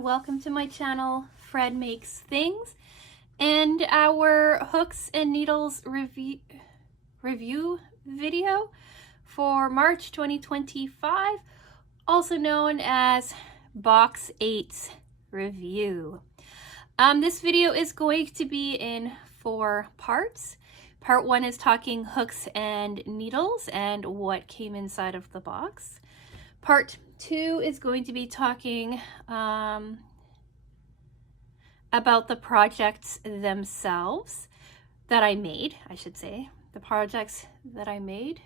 and welcome to my channel, Fred Makes Things, and our hooks and needles review video for March 2025, also known as Box 8's review. This video is going to be in 4 parts. Part 1 is talking hooks and needles and what came inside of the box. Part 2 is going to be talking about the projects themselves that I made, I should say. The projects that I made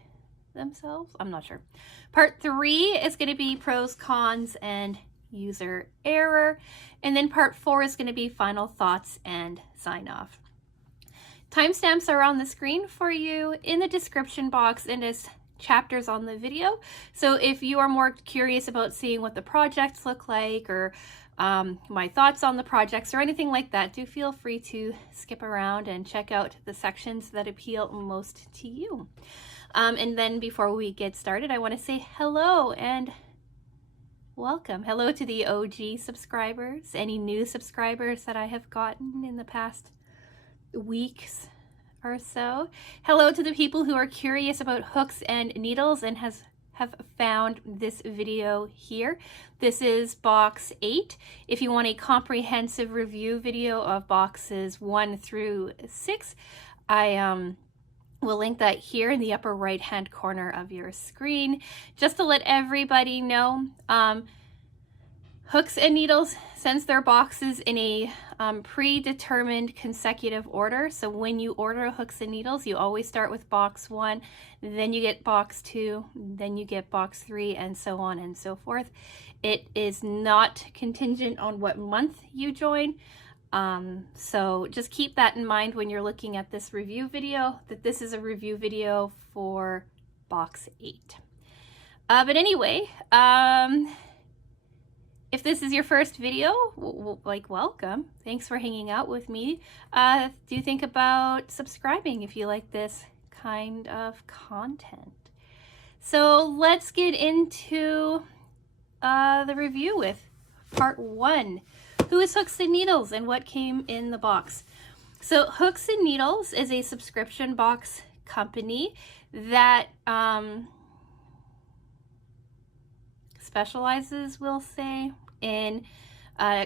themselves? I'm not sure. Part 3 is going to be pros, cons, and user error. And then part 4 is going to be final thoughts and sign off. Timestamps are on the screen for you in the description box and as chapters on the video. So if you are more curious about seeing what the projects look like or my thoughts on the projects or anything like that, do feel free to skip around and check out the sections that appeal most to you. And then before we get started, I want to say hello and welcome. Hello to the OG subscribers, any new subscribers that I have gotten in the past weeks or so. Hello to the people who are curious about hooks and needles and have found this video here. This is box 8. If you want a comprehensive review video of boxes 1 through 6, I will link that here in the upper right hand corner of your screen. Just to let everybody know, hooks and needles sends their boxes in a predetermined consecutive order. So when you order hooks and needles, you always start with box 1, then you get box 2, then you get box 3, and so on and so forth. It is not contingent on what month you join. So just keep that in mind when you're looking at this review video, that this is a review video for box 8. But anyway, if this is your first video, welcome. Thanks for hanging out with me. Do think about subscribing if you like this kind of content. So let's get into the review with part 1. Who is Hooks and Needles and what came in the box? So Hooks and Needles is a subscription box company that specializes, we'll say, in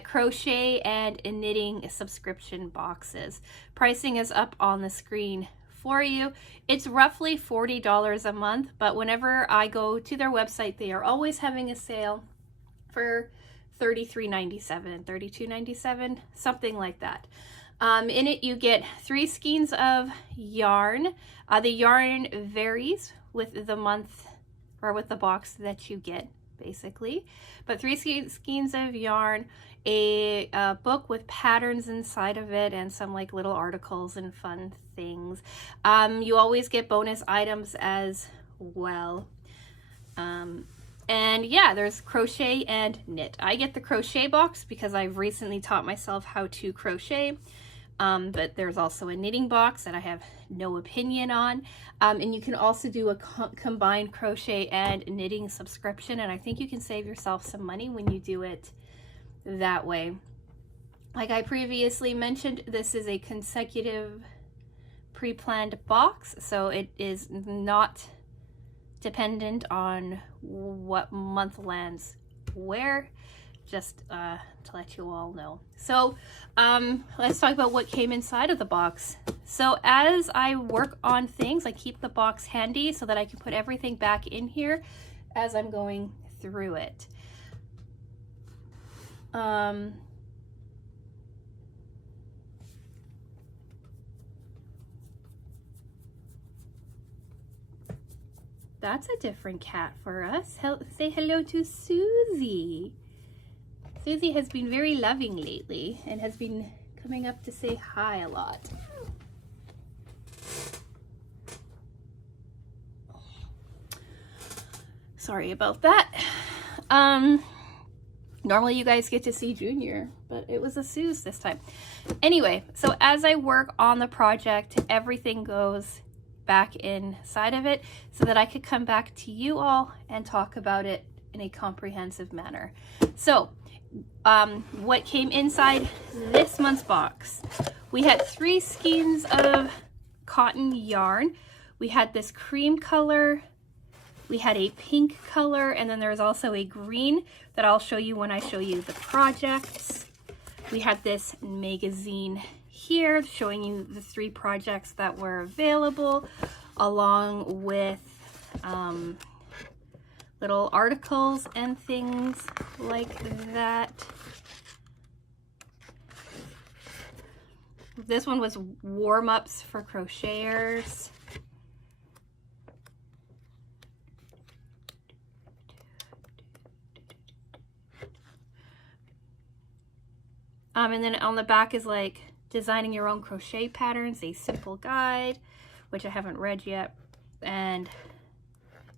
crochet and knitting subscription boxes. Pricing is up on the screen for you. It's roughly $40 a month, but whenever I go to their website, they are always having a sale for $33.97, $32.97, something like that. In it, you get 3 skeins of yarn. The yarn varies with the month or with the box that you get, basically, but 3 skeins of yarn, a book with patterns inside of it, and some like little articles and fun things. You always get bonus items as well. And yeah, there's crochet and knit. I get the crochet box because I've recently taught myself how to crochet. But there's also a knitting box that I have no opinion on. And you can also do a combined crochet and knitting subscription. And I think you can save yourself some money when you do it that way. Like I previously mentioned, this is a consecutive pre-planned box. So it is not dependent on what month lands where. Just to let you all know. So let's talk about what came inside of the box. So as I work on things, I keep the box handy so that I can put everything back in here as I'm going through it. That's a different cat for us. Say hello to Susie. Susie has been very loving lately and has been coming up to say hi a lot. Sorry about that. Normally you guys get to see Junior, but it was a Suze this time. Anyway, so as I work on the project, everything goes back inside of it so that I could come back to you all and talk about it in a comprehensive manner. So what came inside this month's box. We had 3 skeins of cotton yarn. We had this cream color, we had a pink color, and then there's also a green that I'll show you when I show you the projects. We had this magazine here showing you the 3 projects that were available, along with little articles and things like that. This one was warm-ups for crocheters. And then on the back is like designing your own crochet patterns, a simple guide, which I haven't read yet, and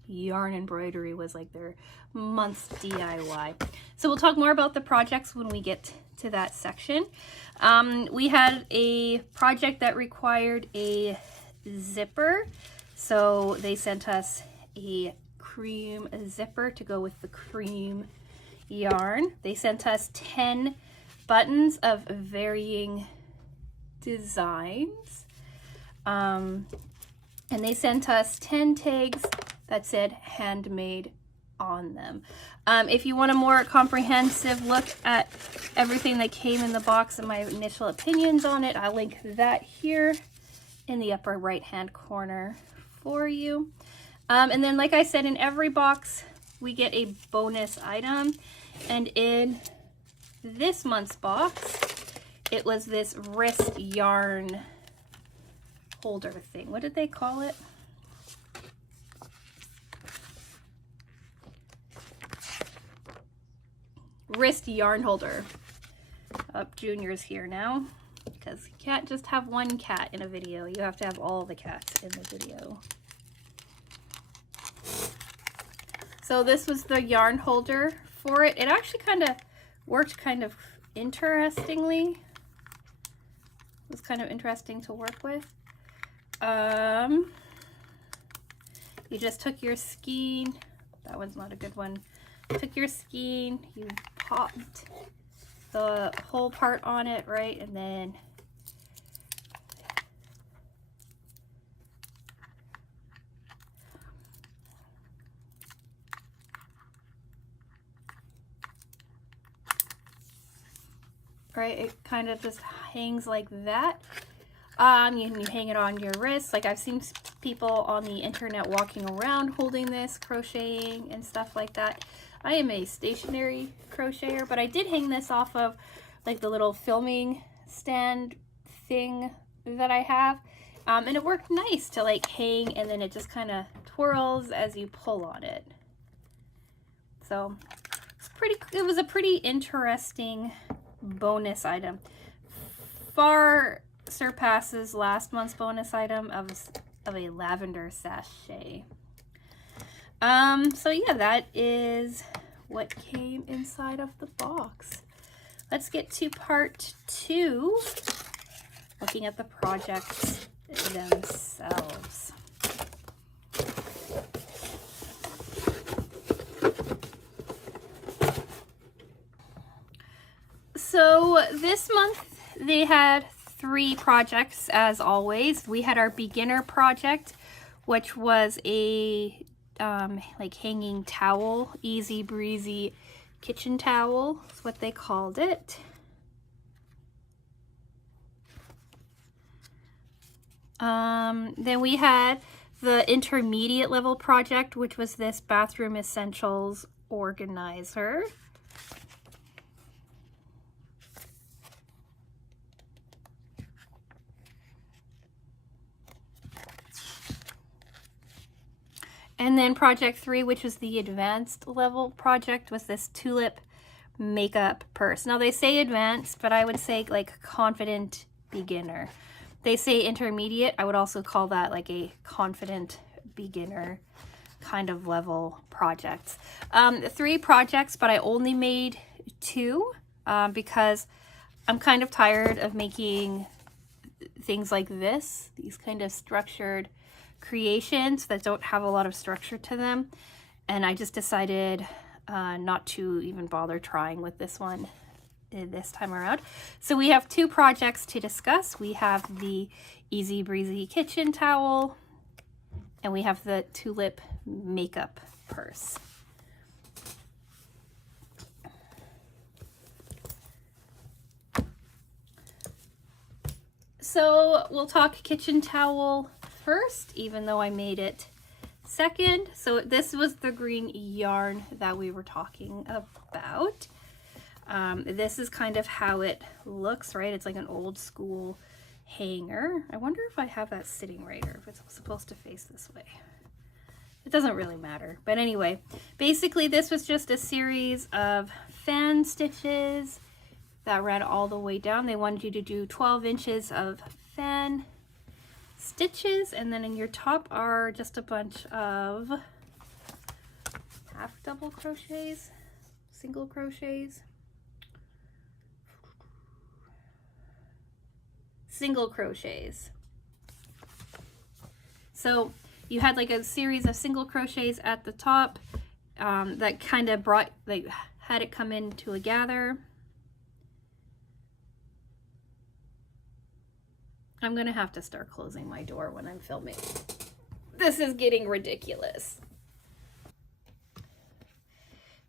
yarn embroidery was like their month's DIY. So we'll talk more about the projects when we get to that section. We had a project that required a zipper, so they sent us a cream zipper to go with the cream yarn. They sent us 10 buttons of varying designs, and they sent us 10 tags that said handmade on them. If you want a more comprehensive look at everything that came in the box and my initial opinions on it, I'll link that here in the upper right hand corner for you. And then, like I said, in every box we get a bonus item, and in this month's box it was this wrist yarn holder thing. What did they call it? Wrist yarn holder. Junior's here now, because you can't just have one cat in a video. You have to have all the cats in the video. So this was the yarn holder for it. It actually kind of worked kind of interestingly. It was kind of interesting to work with. You just took your skein. That one's not a good one. Took your skein, you popped the whole part on it, right? And then right, it kind of just hangs like that. You hang it on your wrist. Like, I've seen people on the internet walking around holding this, crocheting and stuff like that. I am a stationary crocheter, but I did hang this off of like the little filming stand thing that I have. And it worked nice to like hang, and then it just kind of twirls as you pull on it. So it was a pretty interesting bonus item. Far surpasses last month's bonus item of a lavender sachet. So yeah, that is what came inside of the box. Let's get to part 2, looking at the projects themselves. So this month they had 3 projects, as always. We had our beginner project, which was a like hanging towel, easy breezy kitchen towel is what they called it. Then we had the intermediate level project, which was this bathroom essentials organizer. And then project 3, which was the advanced level project, was this tulip makeup purse. Now they say advanced, but I would say like confident beginner. They say intermediate. I would also call that like a confident beginner kind of level projects. 3 projects, but I only made 2 because I'm kind of tired of making things like this, these kind of structured creations that don't have a lot of structure to them, and I just decided not to even bother trying with this one this time around. So we have two projects to discuss. We have the Easy Breezy kitchen towel, and we have the tulip makeup purse. So we'll talk kitchen towel first, even though I made it second. So this was the green yarn that we were talking about. This is kind of how it looks, right? It's like an old school hanger. I wonder if I have that sitting right, or if it's supposed to face this way. It doesn't really matter. But anyway, basically this was just a series of fan stitches that ran all the way down. They wanted you to do 12 inches of fan stitches, and then in your top are just a bunch of half double crochets, single crochets, single crochets. So you had like a series of single crochets at the top that kind of brought, like, had it come into a gather. I'm gonna have to start closing my door when I'm filming. This is getting ridiculous.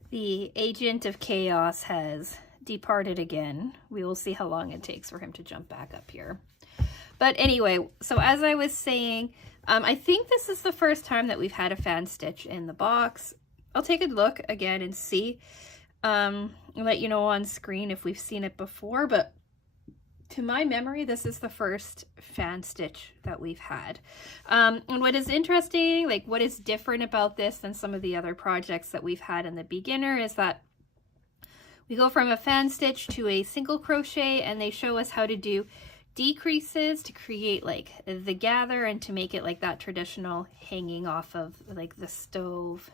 The agent of chaos has departed again. We will see how long it takes for him to jump back up here. But anyway, so as I was saying, I think this is the first time that we've had a fan stitch in the box. I'll take a look again and see. I'll let you know on screen if we've seen it before, but to my memory, this is the first fan stitch that we've had. And what is interesting, like what is different about this than some of the other projects that we've had in the beginner, is that we go from a fan stitch to a single crochet, and they show us how to do decreases to create like the gather and to make it like that traditional hanging off of like the stove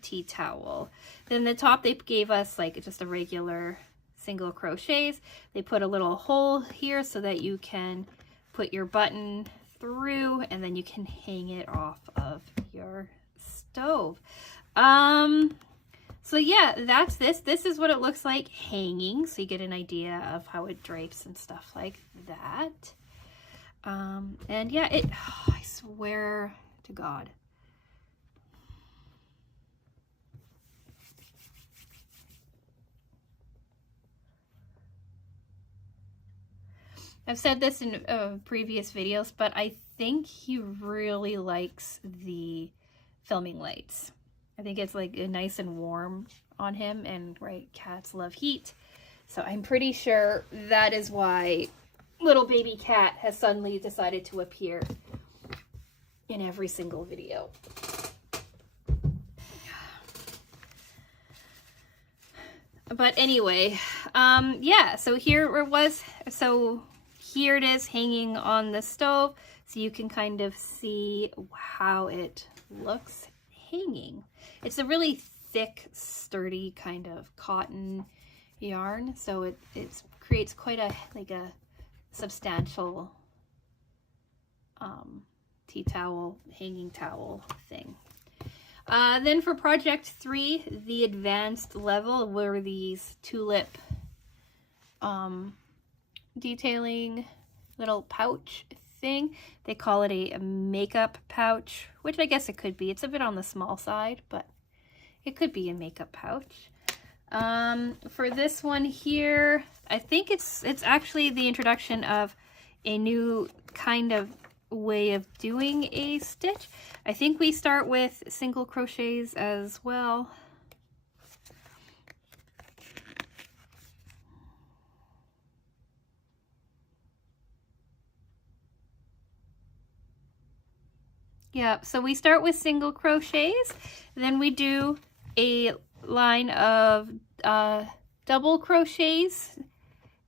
tea towel. Then the top, they gave us like just a regular single crochets. They put a little hole here so that you can put your button through, and then you can hang it off of your stove. So yeah, that's this. This is what it looks like hanging, so you get an idea of how it drapes and stuff like that. And yeah, I swear to God, I've said this in previous videos, but I think he really likes the filming lights. I think it's like nice and warm on him, and right, cats love heat. So I'm pretty sure that is why little baby cat has suddenly decided to appear in every single video. But anyway, yeah, so here it was. So here it is hanging on the stove, so you can kind of see how it looks hanging. It's a really thick, sturdy kind of cotton yarn, so it creates quite a substantial tea towel, hanging towel thing. Then for project 3, the advanced level, were these tulip detailing little pouch thing. They call it a makeup pouch, which I guess it could be. It's a bit on the small side, but it could be a makeup pouch. For this one here, I think it's actually the introduction of a new kind of way of doing a stitch. I think we start with single crochets as well. Yeah, so we start with single crochets, then we do a line of double crochets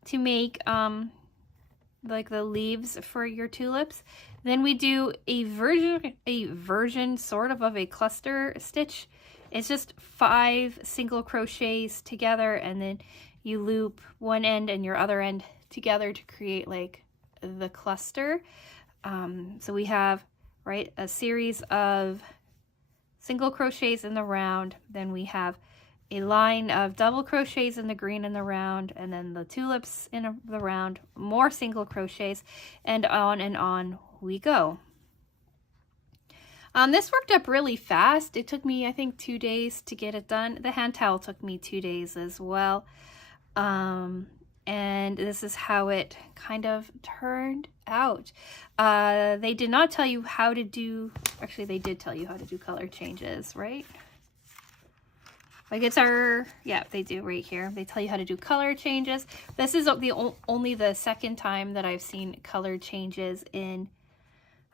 to make like the leaves for your tulips. Then we do a version sort of a cluster stitch. It's just 5 single crochets together, and then you loop one end and your other end together to create like the cluster. So we have, right, a series of single crochets in the round, then we have a line of double crochets in the green in the round, and then the tulips in the round, more single crochets, and on we go. This worked up really fast. It took me, I think, 2 days to get it done. The hand towel took me 2 days as well. And this is how it kind of turned out. They did not tell you how to do, actually they did tell you how to do color changes, right? Like it's our, yeah, they do right here. They tell you how to do color changes. This is only the second time that I've seen color changes in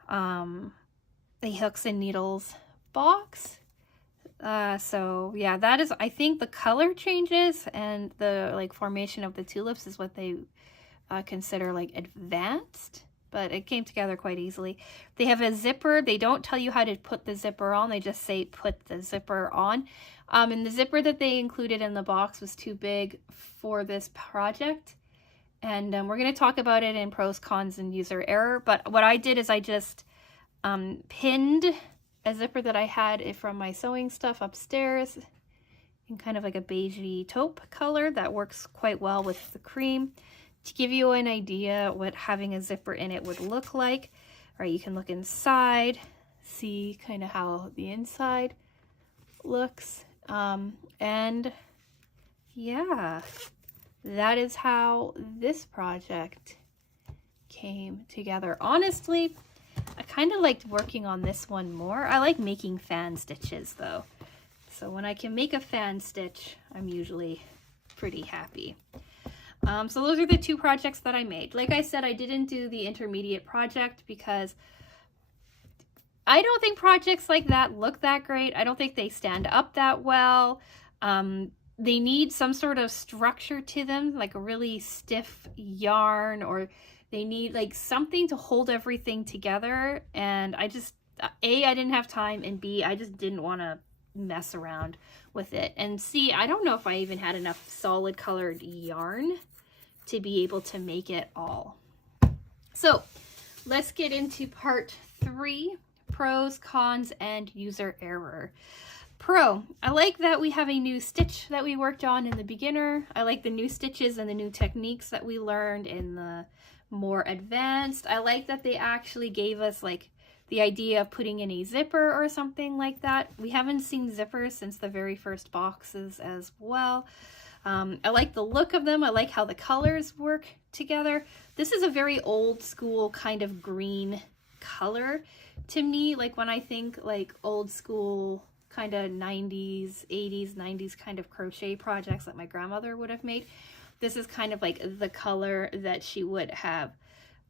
the Hooks and Needles box. So yeah, that is, I think the color changes and the like formation of the tulips is what they consider like advanced, but it came together quite easily. They have a zipper. They don't tell you how to put the zipper on. They just say put the zipper on. And the zipper that they included in the box was too big for this project. And we're going to talk about it in pros, cons, and user error. But what I did is I just pinned a zipper that I had from my sewing stuff upstairs in kind of like a beigey taupe color that works quite well with the cream. To give you an idea what having a zipper in it would look like. All right, you can look inside, see kind of how the inside looks. And yeah, that is how this project came together. Honestly, I kind of liked working on this one more. I like making fan stitches though. So when I can make a fan stitch, I'm usually pretty happy. So those are the two projects that I made. Like I said, I didn't do the intermediate project because I don't think projects like that look that great. I don't think they stand up that well. They need some sort of structure to them, like a really stiff yarn, or they need like something to hold everything together. And I just, A, I didn't have time, and B, I just didn't want to mess around with it. And C, I don't know if I even had enough solid colored yarn to be able to make it all. So let's get into part 3. Pros, cons, and user error. Pro, I like that we have a new stitch that we worked on in the beginner. I like the new stitches and the new techniques that we learned in the more advanced. I like that they actually gave us like the idea of putting in a zipper or something like that. We haven't seen zippers since the very first boxes as well. I like the look of them. I like how the colors work together. This is a very old school kind of green color to me. Like when I think like old school kind of 90s, 80s, 90s kind of crochet projects that my grandmother would have made, this is kind of like the color that she would have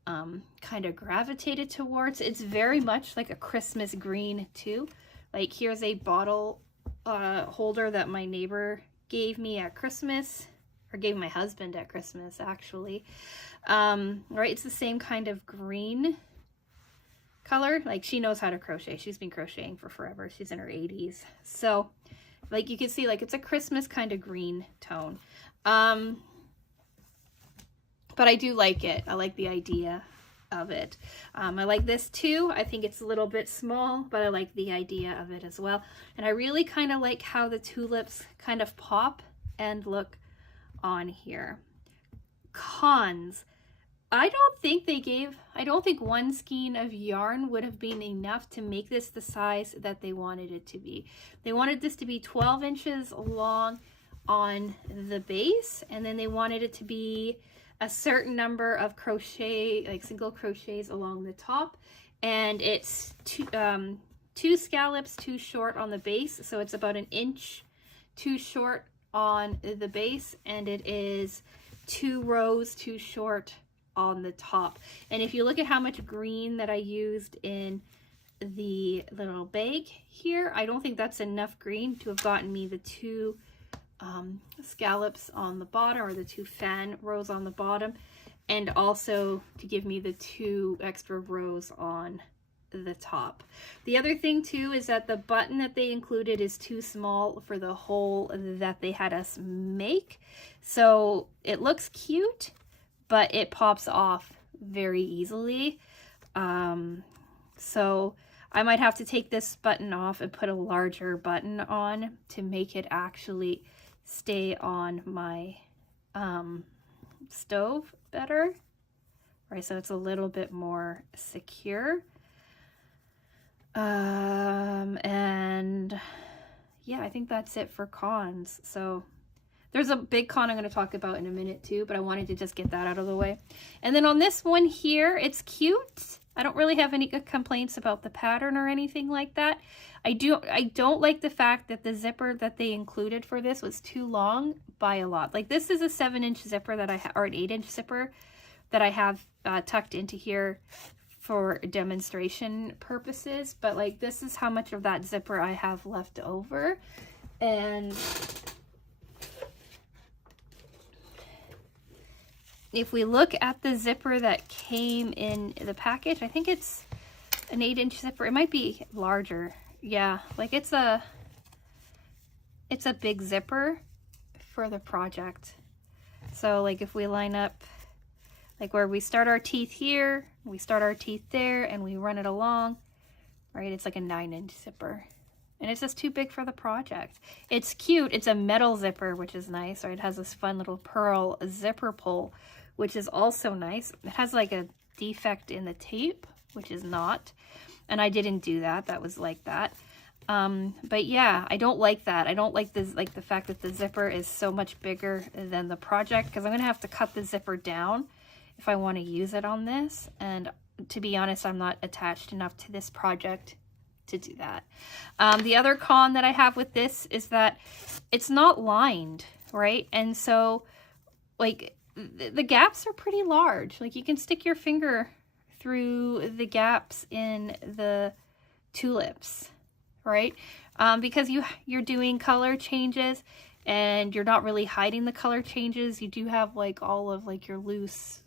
kind of gravitated towards. It's very much like a Christmas green too. Like here's a bottle holder that my neighbor gave me at Christmas, or gave my husband at Christmas actually. Right, it's the same kind of green color. Like she knows how to crochet. She's been crocheting for forever. She's in her 80s. So like you can see, like it's a Christmas kind of green tone. But I do like it. I like the idea of it. I like this too. I think it's a little bit small, but I like the idea of it as well. And I really kind of like how the tulips kind of pop and look on here. Cons. I don't think one skein of yarn would have been enough to make this the size that they wanted it to be. They wanted this to be 12 inches long on the base, and then they wanted it to be a certain number of crochet, like single crochets along the top, and it's two scallops too short on the base, so it's about 1 inch too short on the base, and it is 2 rows too short on the top. And if you look at how much green that I used in the little bag here, I don't think that's enough green to have gotten me the 2 scallops on the bottom, or the 2 fan rows on the bottom, and also to give me the 2 extra rows on the top. The other thing too is that the button that they included is too small for the hole that they had us make. So it looks cute, but it pops off very easily. So I might have to take this button off and put a larger button on to make it actually stay on my stove better, right? So it's a little bit more secure. And yeah, I think that's it for cons. So there's a big con I'm going to talk about in a minute too, but I wanted to just get that out of the way. And then on this one here, it's cute. I don't really have any good complaints about the pattern or anything like that. I don't like the fact that the zipper that they included for this was too long by a lot. Like this is a 7-inch zipper that I or an 8-inch zipper that I have tucked into here for demonstration purposes, but like this is how much of that zipper I have left over. And if we look at the zipper that came in the package, I think it's an 8-inch zipper. It might be larger. Yeah, like it's a big zipper for the project. So like if we line up like where we start our teeth here, we start our teeth there, and we run it along, right? It's like a 9-inch zipper. And it's just too big for the project. It's cute. It's a metal zipper, which is nice. Right? It has this fun little pearl zipper pull, which is also nice. It has like a defect in the tape, which is not. And I didn't do that. That was like that. But yeah, I don't like that. I don't like this, like the fact that the zipper is so much bigger than the project, because I'm going to have to cut the zipper down if I want to use it on this. And to be honest, I'm not attached enough to this project to do that. The other con that I have with this is that it's not lined, right? And so like the gaps are pretty large. Like you can stick your finger through the gaps in the tulips, right? Because you're doing color changes and you're not really hiding the color changes. You do have like all of like your loose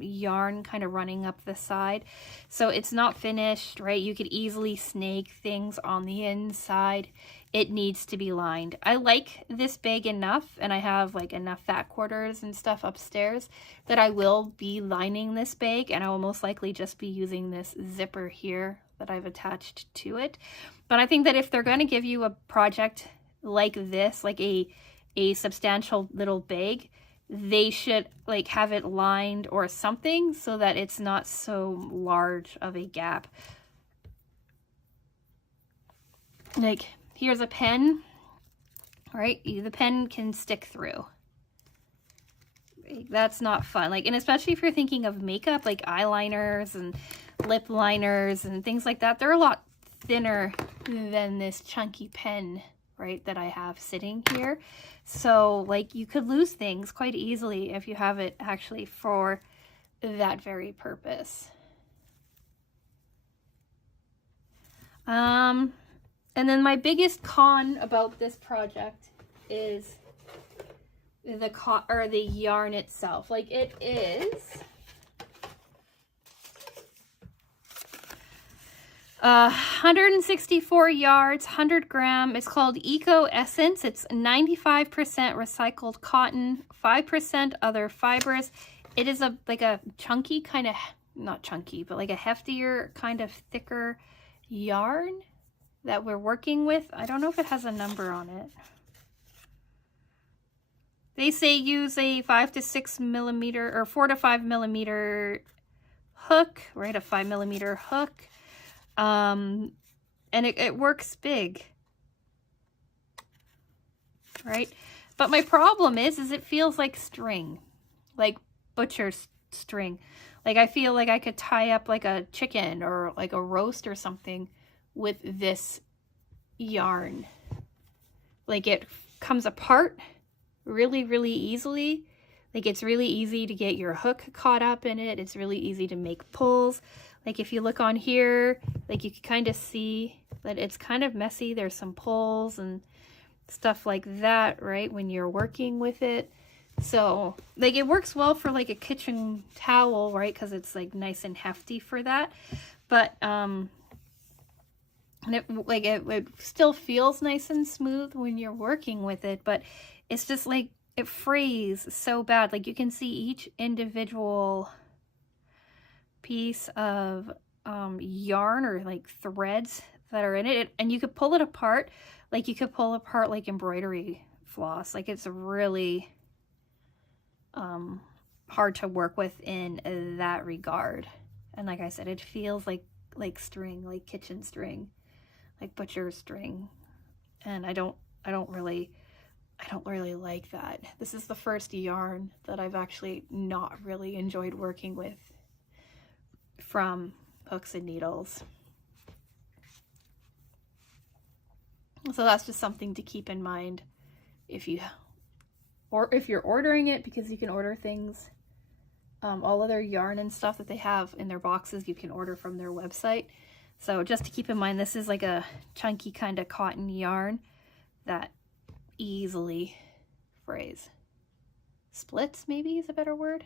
yarn kind of running up the side, so it's not finished, right? You could easily snake things on the inside. It needs to be lined. I like this bag enough, and I have like enough fat quarters and stuff upstairs that I will be lining this bag, and I will most likely just be using this zipper here that I've attached to it. But I think that if they're going to give you a project like this, like a substantial little bag, they should like have it lined or something so that it's not so large of a gap. Like here's a pen, right? The pen can stick through. That's not fun. Like, and especially if you're thinking of makeup, like eyeliners and lip liners and things like that, they're a lot thinner than this chunky pen, right, that I have sitting here. So like you could lose things quite easily if you have it actually for that very purpose. And then my biggest con about this project is the yarn itself. Like it is 164 yards, 100 gram. It's called Eco Essence. It's 95% recycled cotton, 5% other fibers. It is like a chunky kind of, not chunky, but like a heftier kind of thicker yarn that we're working with. I don't know if it has a number on it. They say use a 5 to 6 millimeter or 4 to 5 millimeter hook, right? A 5 millimeter hook. And it works big, right? But my problem is it feels like string, like butcher string. Like I feel like I could tie up like a chicken or like a roast or something with this yarn. Like it comes apart really, really easily. Like it's really easy to get your hook caught up in it. It's really easy to make pulls. Like if you look on here, like you can kind of see that it's kind of messy. There's some pulls and stuff like that, right? When you're working with it. So like it works well for like a kitchen towel, right? Because it's like nice and hefty for that. But and it still feels nice and smooth when you're working with it, but it's just like it frays so bad. Like you can see each individual piece of yarn or like threads that are in it, and you could pull it apart like you could pull apart like embroidery floss. Like it's really hard to work with in that regard. And like I said, it feels like string, like kitchen string, like butcher string, and I don't really like that. This is the first yarn that I've actually not really enjoyed working with from Hooks and Needles. So that's just something to keep in mind if you're ordering it, because you can order things, all of their yarn and stuff that they have in their boxes, you can order from their website. So just to keep in mind, this is like a chunky kind of cotton yarn that easily frays. Splits, maybe, is a better word.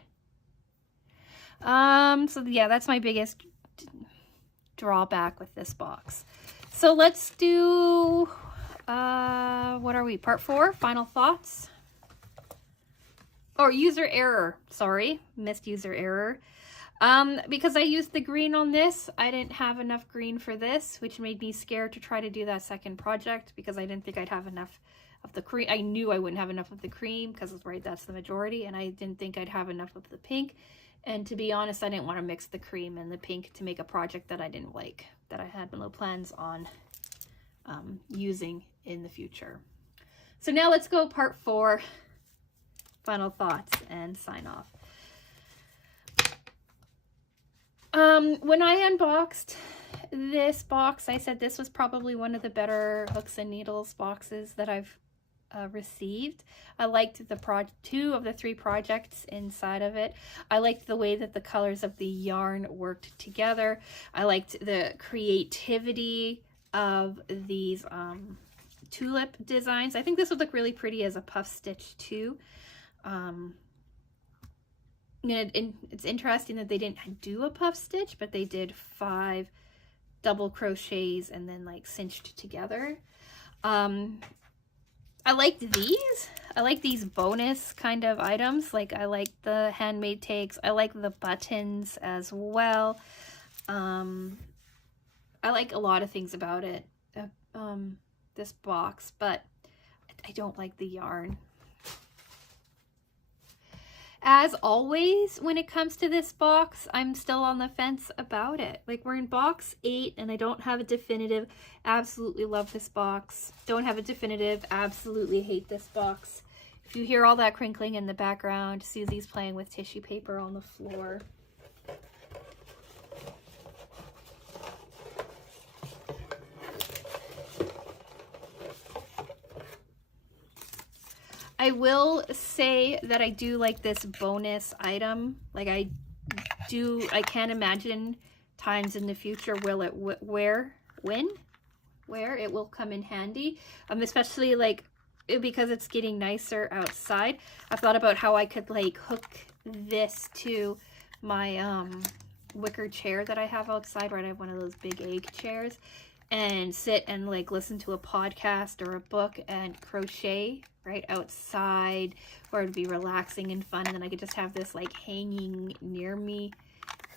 So yeah, that's my biggest drawback with this box. So let's do, what are we, part 4, final thoughts? Or user error, sorry, missed user error. Because I used the green on this, I didn't have enough green for this, which made me scared to try to do that second project, because I didn't think I'd have enough of the cream. I knew I wouldn't have enough of the cream, because right, that's the majority, and I didn't think I'd have enough of the pink. And to be honest, I didn't want to mix the cream and the pink to make a project that I didn't like, that I had no plans on using in the future. So now let's go part 4, final thoughts and sign off. When I unboxed this box, I said this was probably one of the better Hooks and Needles boxes that I've received. I liked the 2 of the 3 projects inside of it. I liked the way that the colors of the yarn worked together. I liked the creativity of these tulip designs. I think this would look really pretty as a puff stitch too. It's interesting that they didn't do a puff stitch, but they did 5 double crochets and then like cinched together. I liked these. I like these bonus kind of items. Like I like the handmade tags. I like the buttons as well. I like a lot of things about it, this box, but I don't like the yarn. As always, when it comes to this box, I'm still on the fence about it. Like, we're in box 8 and I don't have a definitive, absolutely love this box. Don't have a definitive, absolutely hate this box. If you hear all that crinkling in the background, Susie's playing with tissue paper on the floor. I will say that I do like this bonus item. Like I can't imagine times in the future where it will come in handy. Especially like because it's getting nicer outside. I've thought about how I could like hook this to my wicker chair that I have outside, right? I have one of those big egg chairs, and sit and like listen to a podcast or a book and crochet right outside, where it'd be relaxing and fun, and then I could just have this like hanging near me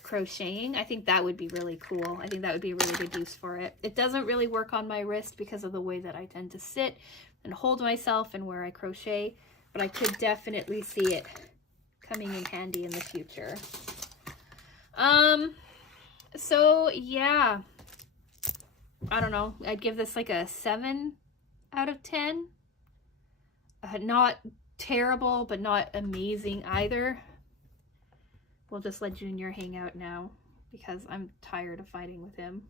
crocheting. I think that would be really cool. I think that would be a really good use for it. It doesn't really work on my wrist because of the way that I tend to sit and hold myself and where I crochet, but I could definitely see it coming in handy in the future. So yeah, I don't know, I'd give this like a 7 out of 10. Not terrible, but not amazing either. We'll just let Junior hang out now because I'm tired of fighting with him.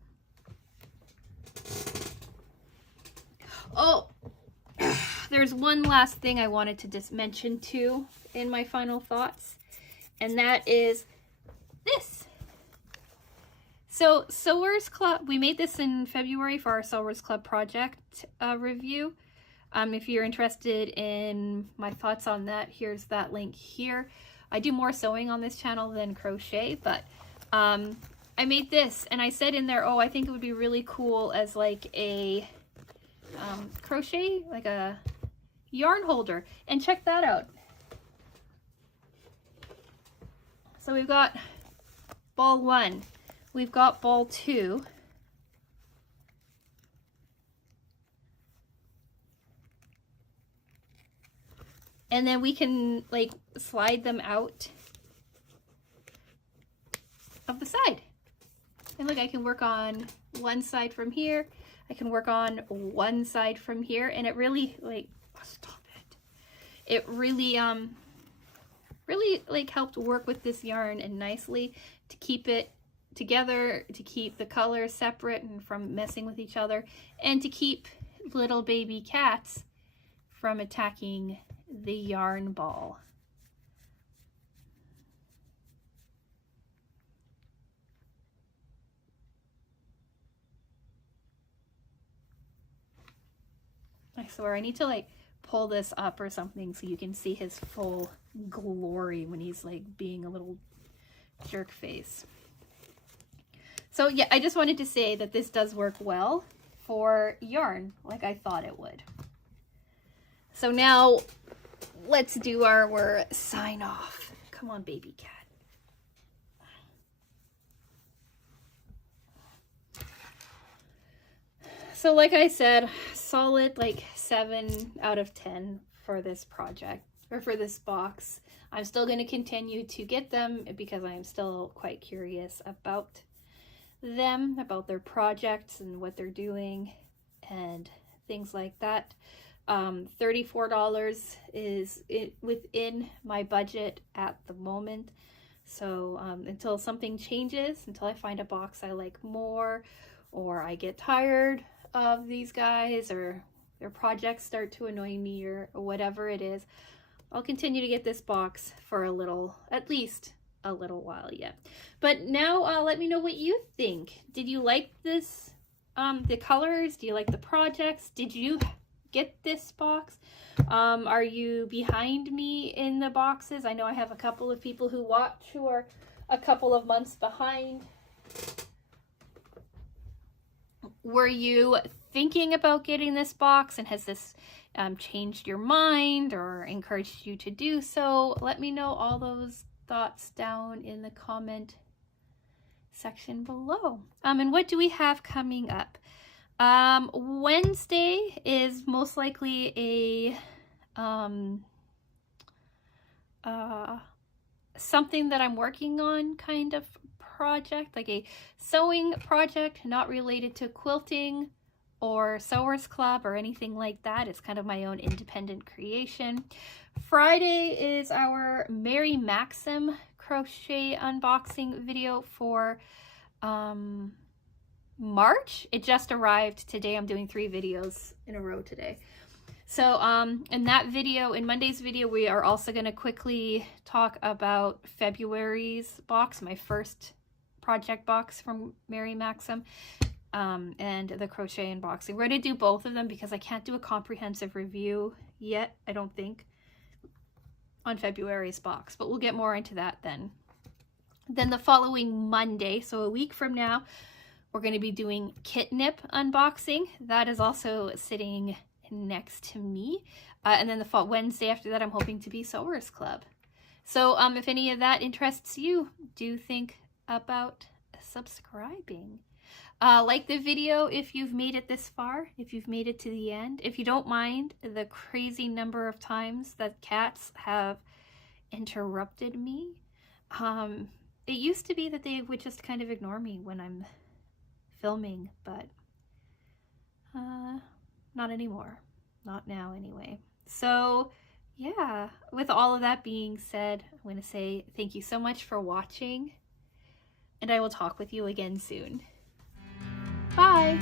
Oh, there's one last thing I wanted to just mention too in my final thoughts, and that is this. So Sewers Club, we made this in February for our Sewers Club project review. If you're interested in my thoughts on that, here's that link here. I do more sewing on this channel than crochet, but I made this, and I said in there, oh, I think it would be really cool as like a crochet, like a yarn holder. And check that out. So we've got ball 1, we've got ball 2. And then we can like slide them out of the side. And look, I can work on one side from here. I can work on one side from here, and it really like, oh, stop it. It really, really like helped work with this yarn and nicely to keep it together, to keep the colors separate and from messing with each other, and to keep little baby cats from attacking the yarn ball. I swear I need to like pull this up or something so you can see his full glory when he's like being a little jerk face. So yeah, I just wanted to say that this does work well for yarn like I thought it would. So now let's do our sign off. Come on, baby cat. So like I said, solid like 7 out of 10 for this project, or for this box. I'm still going to continue to get them because I'm still quite curious about them, about their projects and what they're doing and things like that. $34 is within my budget at the moment. So until something changes, until I find a box I like more, or I get tired of these guys, or their projects start to annoy me, or whatever it is, I'll continue to get this box for a little, at least a little while yet. But now let me know what you think. Did you like this, the colors? Do you like the projects? Did you get this box? Are you behind me in the boxes? I know I have a couple of people who watch who are a couple of months behind. Were you thinking about getting this box, and has this changed your mind or encouraged you to do so? Let me know all those thoughts down in the comment section below. And what do we have coming up? Wednesday is most likely a something that I'm working on kind of project, like a sewing project, not related to quilting or Sewers Club or anything like that. It's kind of my own independent creation. Friday is our Mary Maxim crochet unboxing video for March. It just arrived today. I'm doing 3 videos in a row today. So in that video, in Monday's video, we are also going to quickly talk about February's box, my first project box from Mary Maxim, and the crochet unboxing. We're going to do both of them because I can't do a comprehensive review yet, I don't think, on February's box, but we'll get more into that then. Then the following Monday, so a week from now, we're going to be doing Kit Nip unboxing. That is also sitting next to me. And then the Wednesday after that, I'm hoping to be Sewers Club. So if any of that interests you, do think about subscribing. Like the video if you've made it this far, if you've made it to the end. If you don't mind the crazy number of times that cats have interrupted me. It used to be that they would just kind of ignore me when I'm filming, but not anymore. Not now anyway. So yeah, with all of that being said, I'm going to say thank you so much for watching, and I will talk with you again soon. Bye!